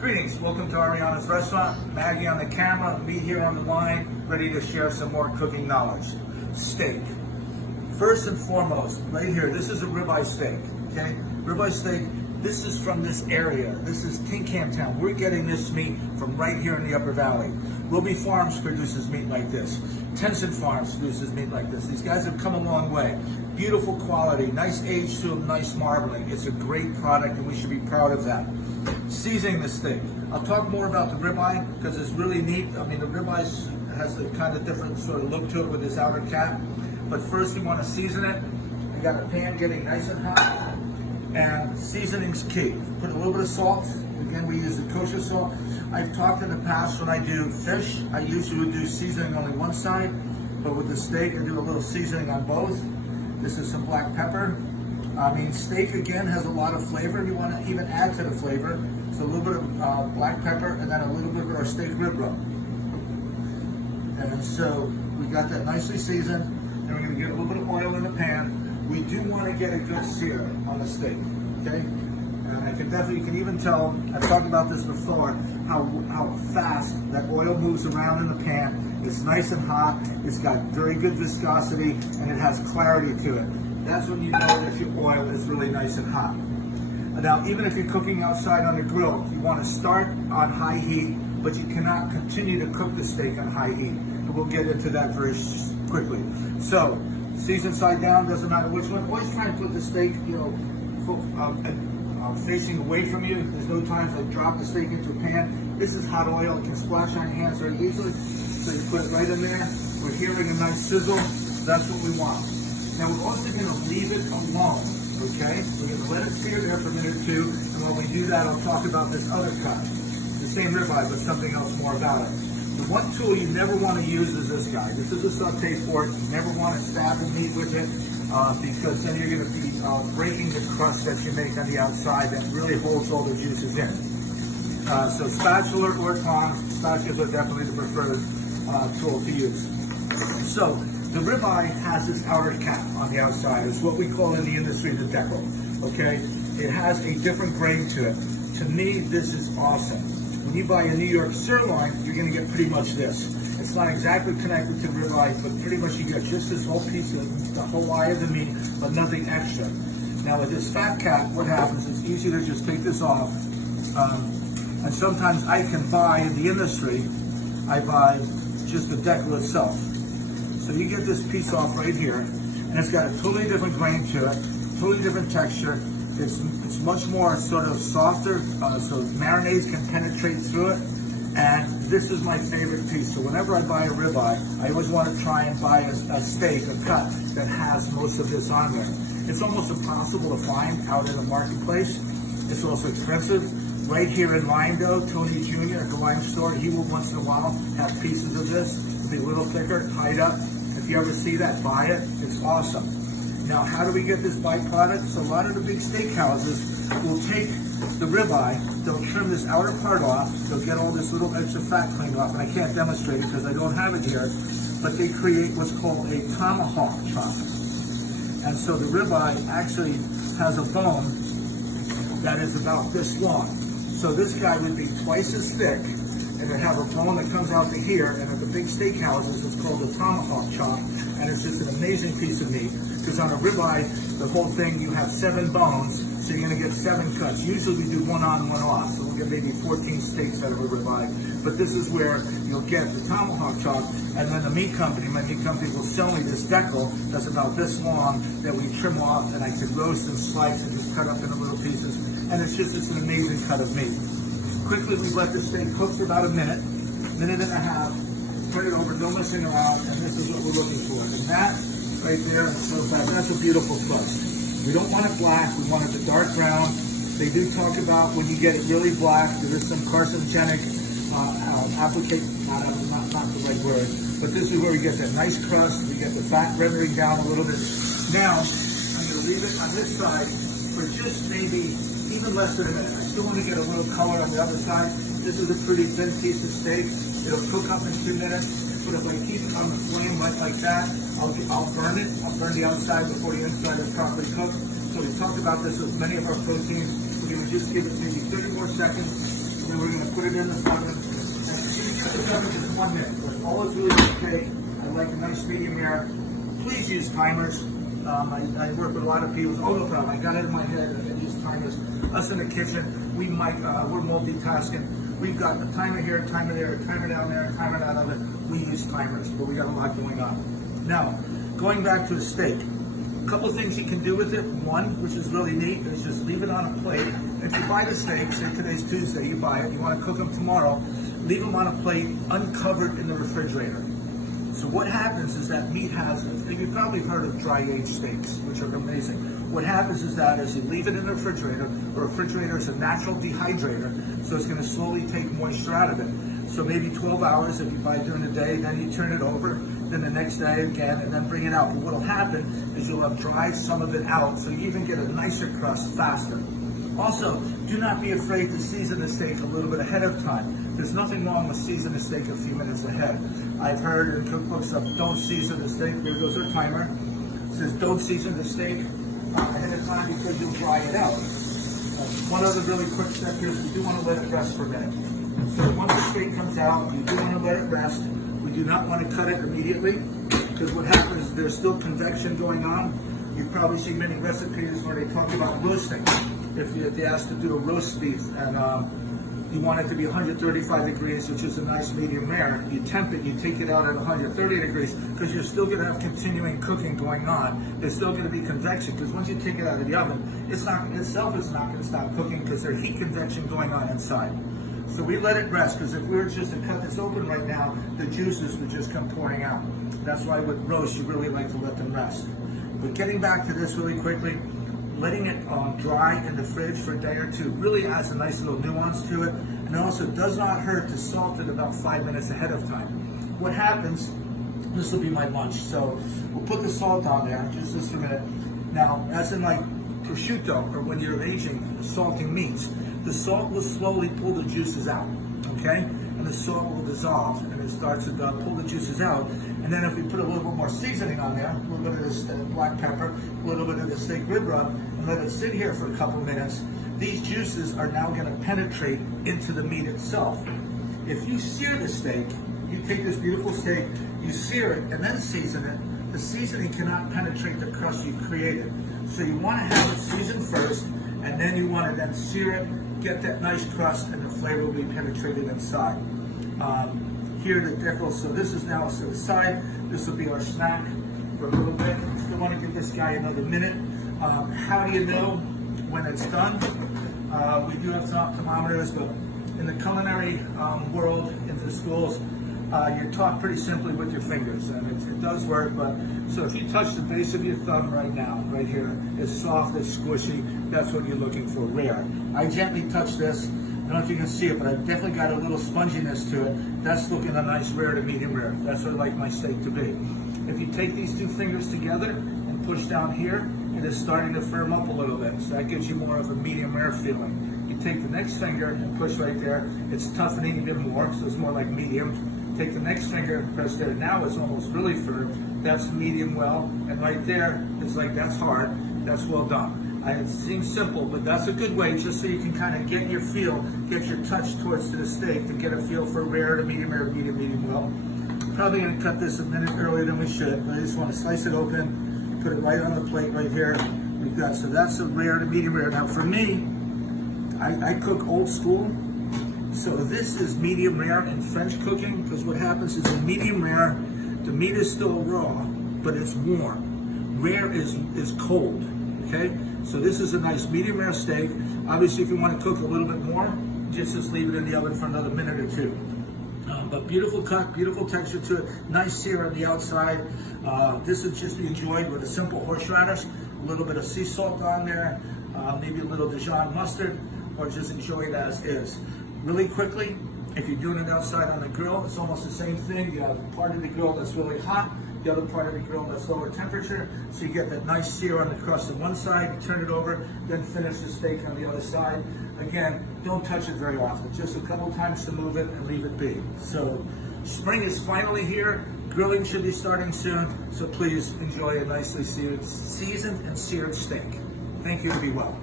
Greetings, welcome to Ariana's Restaurant. Maggie on the camera, me here on the line, ready to share some more cooking knowledge. Steak. First and foremost, right here, this is a ribeye steak, okay? Ribeye steak, this is from this area. This is Tinkham Town. We're getting this meat from right here in the Upper Valley. Wilby Farms produces meat like this. Tenson Farms produces meat like this. These guys have come a long way. Beautiful quality, nice age to them, nice marbling. It's a great product and we should be proud of that. Seasoning the steak. I'll talk more about the ribeye because it's really neat. I mean, the ribeye has a kind of different sort of look to it with this outer cap. But first we want to season it. We got a pan getting nice and hot. And seasoning's key. Put a little bit of salt. Again, we use the kosher salt. I've talked in the past when I do fish, I usually would do seasoning only one side, but with the steak, I do a little seasoning on both. This is some black pepper. I mean, steak again has a lot of flavor, and you want to even add to the flavor. So a little bit of black pepper, and then a little bit of our steak rib rub. And so we got that nicely seasoned, and we're going to get a little bit of oil in the pan. We do want to get a good sear on the steak, okay? And I can definitely, you can even tell, I've talked about this before, how fast that oil moves around in the pan. It's nice and hot, it's got very good viscosity, and it has clarity to it. That's when you know that your oil is really nice and hot. Now, even if you're cooking outside on the grill, you want to start on high heat, but you cannot continue to cook the steak on high heat. And we'll get into that very quickly. So, season side down, doesn't matter which one. Always try and put the steak, facing away from you. There's no times like drop the steak into a pan. This is hot oil. It can splash on your hands very easily. So you put it right in there. We're hearing a nice sizzle. That's what we want. Now we're also going to leave it alone. Okay? We're going to let it sear there for a minute or two. And while we do that, I'll talk about this other cut. The same ribeye, but something else more about it. The one tool you never want to use is this guy. This is a saute fork. You never want to stab the meat with it because then you're going to be breaking the crust that you make on the outside that really holds all the juices in. So spatula or tongs, spatulas are definitely the preferred tool to use. So the ribeye has this outer cap on the outside. It's what we call in the industry the deckle. Okay, it has a different grain to it. To me, this is awesome. When you buy a New York sirloin, you're going to get pretty much this. It's not exactly connected to ribeye, but pretty much you get just this whole piece of the whole eye of the meat, but nothing extra. Now with this fat cap, what happens is it's easy to just take this off. And sometimes I can buy in the industry, I buy just the deckle itself. So you get this piece off right here, and it's got a totally different grain to it, totally different texture. It's much more sort of softer, so marinades can penetrate through it. And this is my favorite piece. So whenever I buy a ribeye, I always want to try and buy a steak, a cut that has most of this on there. It's almost impossible to find out in the marketplace. It's also expensive. Right here in Lyndale, Tony Jr. at the wine store, he will once in a while have pieces of this. It'll be a little thicker, tied up. If you ever see that, buy it. It's awesome. Now, how do we get this byproduct? So a lot of the big steakhouses will take the ribeye, they'll trim this outer part off, they'll get all this little extra fat cleaned off, and I can't demonstrate it because I don't have it here, but they create what's called a tomahawk chop. And so the ribeye actually has a bone that is about this long. So this guy would be twice as thick, and it'd have a bone that comes out to here, and at the big steakhouses, it's called a tomahawk chop, and it's just an amazing piece of meat. Because on a ribeye, the whole thing, you have 7 bones, so you're going to get 7 cuts. Usually we do 1 on, 1 off, so we'll get maybe 14 steaks out of a ribeye. But this is where you'll get the tomahawk chop, and then the meat company, my meat company will sell me this deckle that's about this long that we trim off, and I can roast and slice and just cut up into little pieces. And it's an amazing cut of meat. Quickly, we let this steak cook for about a minute and a half. Turn it over, no messing around, and this is what we're looking for. And that right there, that's a beautiful crust. We don't want it black, we want it a dark brown. They do talk about when you get it really black, there is some carcinogenic application, not the right word, but this is where we get that nice crust, we get the fat rendering down a little bit. Now, I'm going to leave it on this side for just maybe even less than a minute. I still want to get a little color on the other side. This is a pretty thin piece of steak. It'll cook up in 2 minutes. But if I keep it on the flame like that, I'll burn it. I'll burn the outside before the inside is properly cooked. So we talked about this with many of our proteins. We're going to just give it maybe 30 more seconds. Then we're going to put it in the oven. And cook this up in just 1 minute. But all is really okay. I like a nice medium rare. Please use timers. I work with a lot of people. Oh, no problem. I got it in my head. I use timers. Us in the kitchen, we're multitasking. We've got a timer here, a timer there, a timer down there, a timer down of it. We use timers, but we got a lot going on. Now, going back to the steak. A couple of things you can do with it. One, which is really neat, is just leave it on a plate. If you buy the steak, say today's Tuesday, you buy it, you want to cook them tomorrow, leave them on a plate uncovered in the refrigerator. So what happens is that meat has, you've probably heard of dry aged steaks, which are amazing. What happens is that as you leave it in the refrigerator, the refrigerator is a natural dehydrator, so it's going to slowly take moisture out of it. So maybe 12 hours if you buy it during the day, then you turn it over, then the next day again, and then bring it out. But what'll happen is you'll have dried some of it out, so you even get a nicer crust faster. Also, do not be afraid to season the steak a little bit ahead of time. There's nothing wrong with seasoning the steak a few minutes ahead. I've heard in cookbooks of don't season the steak. There goes our timer. It says don't season the steak ahead of time because you'll dry it out. One other really quick step here is we do want to let it rest for a minute. So once the steak comes out, you do want to let it rest. We do not want to cut it immediately because what happens is there's still convection going on. You've probably seen many recipes where they talk about roasting. If they ask to do a roast beef and you want it to be 135 degrees, which is a nice medium rare, you temp it, you take it out at 130 degrees because you're still going to have continuing cooking going on. There's still going to be convection because once you take it out of the oven, it's not going to stop cooking because there's heat convection going on inside. So we let it rest because if we were just to cut this open right now, the juices would just come pouring out. That's why with roast, you really like to let them rest. But getting back to this really quickly, letting it dry in the fridge for a day or two really adds a nice little nuance to it, and it also does not hurt to salt it about 5 minutes ahead of time. What happens, this will be my lunch, so we'll put the salt on there, just a minute. Now, as in like prosciutto, or when you're aging, salting meats, the salt will slowly pull the juices out, okay? And the salt will dissolve, and it starts to pull the juices out. And then if we put a little bit more seasoning on there, a little bit of this black pepper, a little bit of the steak rib rub, and let it sit here for a couple minutes, these juices are now going to penetrate into the meat itself. If you sear the steak, you take this beautiful steak, you sear it, and then season it, the seasoning cannot penetrate the crust you've created. So you want to have it seasoned first, and then you want to then sear it, get that nice crust, and the flavor will be penetrated inside. Here the deckle, so this is now to the side. This will be our snack for a little bit. Still want to give this guy another minute. How do you know when it's done? We do have some thermometers, but in the culinary world, in the schools, you're taught pretty simply with your fingers, and it does work. But so if you touch the base of your thumb right now, right here, it's soft, it's squishy. That's what you're looking for, rare. I gently touch this. I don't know if you can see it, but I've definitely got a little sponginess to it. That's looking a nice rare to medium rare. That's what I like my steak to be. If you take these two fingers together and push down here, it is starting to firm up a little bit. So that gives you more of a medium rare feeling. You take the next finger and push right there. It's toughening even more, so it's more like medium. Take the next finger and press there. Now it's almost really firm. That's medium well. And right there, it's like that's hard. That's well done. It seems simple, but that's a good way just so you can kind of get your feel, get your touch towards the steak to get a feel for rare to medium rare, medium well. Probably going to cut this a minute earlier than we should, but I just want to slice it open, put it right on the plate right here. We've got, so that's a rare to medium rare. Now for me, I cook old school, so this is medium rare in French cooking, because what happens is in medium rare, the meat is still raw, but it's warm. Rare is cold, okay? So this is a nice medium rare steak. Obviously, if you want to cook a little bit more, just leave it in the oven for another minute or two. But beautiful cut, beautiful texture to it. Nice sear on the outside. This would just be enjoyed with a simple horseradish, a little bit of sea salt on there, maybe a little Dijon mustard, or just enjoy it as is. Really quickly, if you're doing it outside on the grill, it's almost the same thing. You have part of the grill that's really hot, the other part of the grill that's lower temperature, so you get that nice sear on the crust on one side, you turn it over, then finish the steak on the other side. Again, don't touch it very often, just a couple times to move it and leave it be. So spring is finally here, grilling should be starting soon, so please enjoy a nicely seasoned and seared steak. Thank you and be well.